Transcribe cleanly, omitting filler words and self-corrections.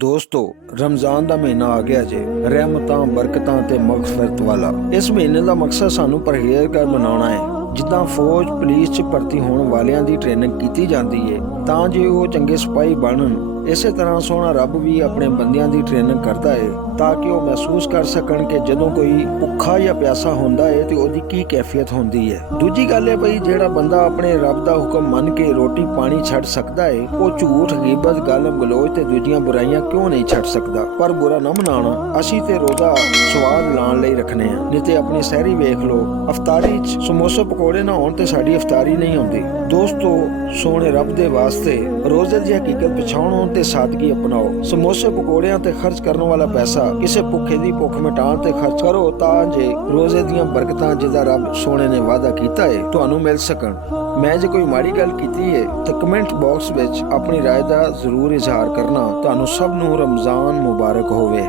ਦੋਸਤੋ ਰਮਜ਼ਾਨ ਦਾ ਮਹੀਨਾ ਆ ਗਿਆ ਜੇ ਰਹਿਮਤਾਂ ਬਰਕਤਾਂ ਤੇ ਮਗਫਰਤ ਵਾਲਾ। ਇਸ ਮਹੀਨੇ ਦਾ ਮਕਸਦ ਸਾਨੂੰ ਪਰਹੇਜ਼ਗਾਰ ਬਣਾਉਣਾ ਹੈ। ਜਿੱਦਾਂ ਫੌਜ ਪੁਲਿਸ 'ਚ ਭਰਤੀ ਹੋਣ ਵਾਲਿਆਂ ਦੀ ਟ੍ਰੇਨਿੰਗ ਕੀਤੀ ਜਾਂਦੀ ਹੈ ਤਾਂ ਜੇ ਉਹ ਚੰਗੇ ਸਿਪਾਹੀ ਬਣਨ, ਇਸੇ ਤਰ੍ਹਾਂ ਸੋਹਣਾ ਰੱਬ ਵੀ ਆਪਣੇ ਬੰਦਿਆਂ ਦੀ ਟ੍ਰੇਨਿੰਗ ਕਰਦਾ ਹੈ ਤਾਂ ਕਿ ਉਹ ਮਹਿਸੂਸ ਕਰ ਸਕਣ ਕਿ ਜਦੋਂ ਕੋਈ ਭੁੱਖਾ ਜਾਂ ਪਿਆਸਾ ਹੁੰਦਾ ਹੈ ਤੇ ਉਹਦੀ ਕੀ ਕੈਫੀਅਤ ਹੁੰਦੀ ਹੈ। ਦੂਜੀ ਗੱਲ ਹੈ ਭਈ, ਜਿਹੜਾ ਬੰਦਾ ਆਪਣੇ ਰੱਬ ਦਾ ਹੁਕਮ ਮੰਨ ਕੇ ਰੋਟੀ ਪਾਣੀ ਛੱਡ ਸਕਦਾ ਹੈ, ਉਹ ਝੂਠ ਗੀਬਤ ਗਾਲਮ ਗਲੋਚ ਤੇ ਦੂਜੀਆਂ ਬੁਰਾਈਆਂ ਕਿਉਂ ਨਹੀਂ ਛੱਡ ਸਕਦਾ। ਪਰ ਬੁਰਾ ਨਾ ਮਨਾਉਣਾ, ਅਸੀਂ ਤੇ ਰੋਜ਼ਾ ਸਵਾਦ ਲਾਉਣ ਲਈ ਰੱਖਣੇ ਆ, ਨਹੀਂ ਤੇ ਆਪਣੀ ਸਹਿਰੀ ਵੇਖ ਲਓ, ਅਫਤਾਰੀ 'ਚ ਸਮੋਸੇ ਪਕੌੜੇ ਨਾ ਹੋਣ ਤੇ ਸਾਡੀ ਅਫਤਾਰੀ ਨਹੀਂ ਹੁੰਦੀ। ਦੋਸਤੋ ਸੋਹਣੇ ਰੱਬ ਦੇ ਵਾਸਤੇ ਰੋਜ਼ੇ ਦੀ ਹਕੀਕਤ ਪਛਾਣੋ ਤੇ ਸਾਦਗੀ ਅਪਣਾਓ। ਸਮੋਸੇ ਪਕੌੜਿਆਂ ਤੇ ਖਰਚ ਕਰਨ ਵਾਲਾ ਪੈਸਾ ਕਿਸੇ ਭੁੱਖੇ ਦੀ ਭੁੱਖ ਮਿਟਾਉਣ ਤੇ ਖਰਚ ਕਰੋ ਤਾਂ ਜੇ ਰੋਜ਼ੇ ਦੀਆਂ ਬਰਕਤਾਂ ਜਿਹਦਾ ਰੱਬ ਸੋਹਣੇ ਨੇ ਵਾਅਦਾ ਕੀਤਾ ਹੈ ਤੁਹਾਨੂੰ ਮਿਲ ਸਕਣ। ਮੈਂ ਜੇ ਕੋਈ ਮਾੜੀ ਗੱਲ ਕੀਤੀ ਹੈ ਤਾਂ ਕਮੈਂਟ ਬਾਕਸ ਵਿੱਚ ਆਪਣੀ ਰਾਏ ਦਾ ਜ਼ਰੂਰ ਇਜ਼ਹਾਰ ਕਰਨਾ। ਤੁਹਾਨੂੰ ਸਭ ਨੂੰ ਰਮਜ਼ਾਨ ਮੁਬਾਰਕ ਹੋਵੇ।